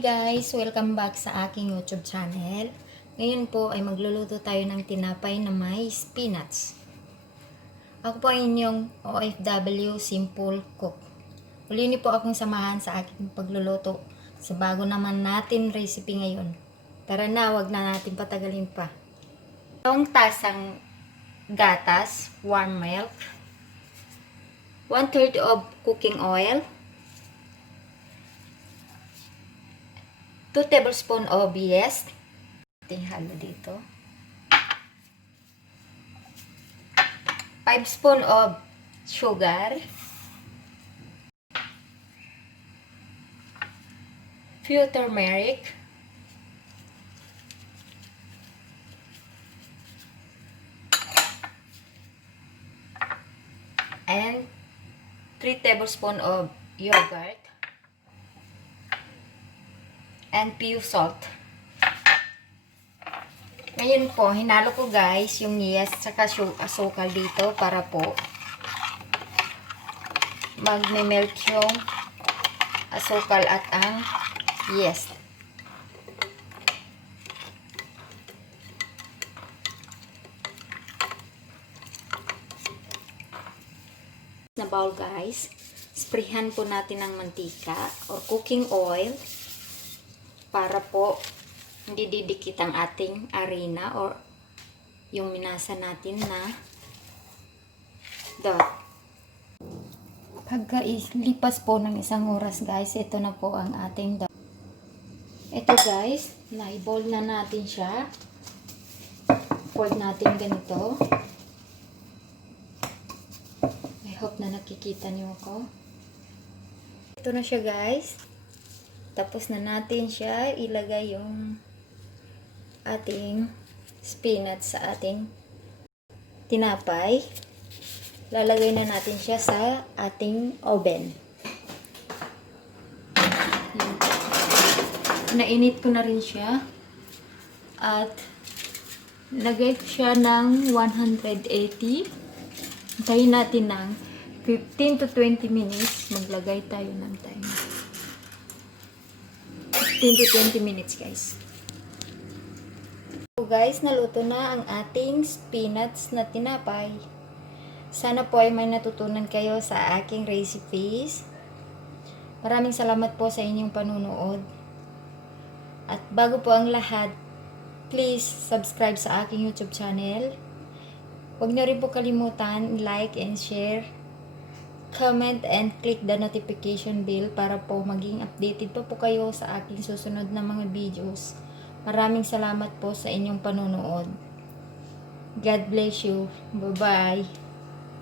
Hi guys! Welcome back sa aking YouTube channel. Ngayon po ay magluluto tayo ng tinapay na may spinach. Ako po ay inyong OFW Simple Cook. Uli niyo po akong samahan sa aking pagluluto sa bago naman natin recipe ngayon. Tara na, wag na natin patagalin pa. Itong tasang gatas, warm milk, 1/3 of cooking oil, 2 tablespoons of yeast. Halo dito. 5 spoon of sugar. Few turmeric. And 3 tablespoons of yogurt. And few salt. Ngayon po, hinalo ko guys yung yeast saka asukal dito para po magme-melt yung asukal at ang yeast. Na bowl guys, sprayhan po natin ng mantika or cooking oil para po hindi didikit ang ating harina or yung minasa natin na dough. Pagka ilipas po ng isang oras guys, ito na po ang ating dough. Ito guys, na-bowl na natin siya. Fold natin ganito. I hope na nakikita niyo ako. Ito na siya guys. Tapos na natin siya ilagay yung ating spinach sa ating tinapay. Lalagay na natin siya sa ating oven. Nainit ko na rin siya. At lagay ko siya ng 180. Hintayin natin ng 15 to 20 minutes. Maglagay tayo ng timer. 15 to 20 minutes guys. So guys, naluto na ang ating spinach na tinapay. Sana po ay may natutunan kayo sa aking recipes. Maraming salamat po sa inyong panunood. At bago po ang lahat, please subscribe sa aking YouTube channel. Huwag niyo rin po kalimutan like and share, comment and click the notification bell para po maging updated pa po kayo sa aking susunod na mga videos. Maraming salamat po sa inyong panunood. God bless you. Bye-bye.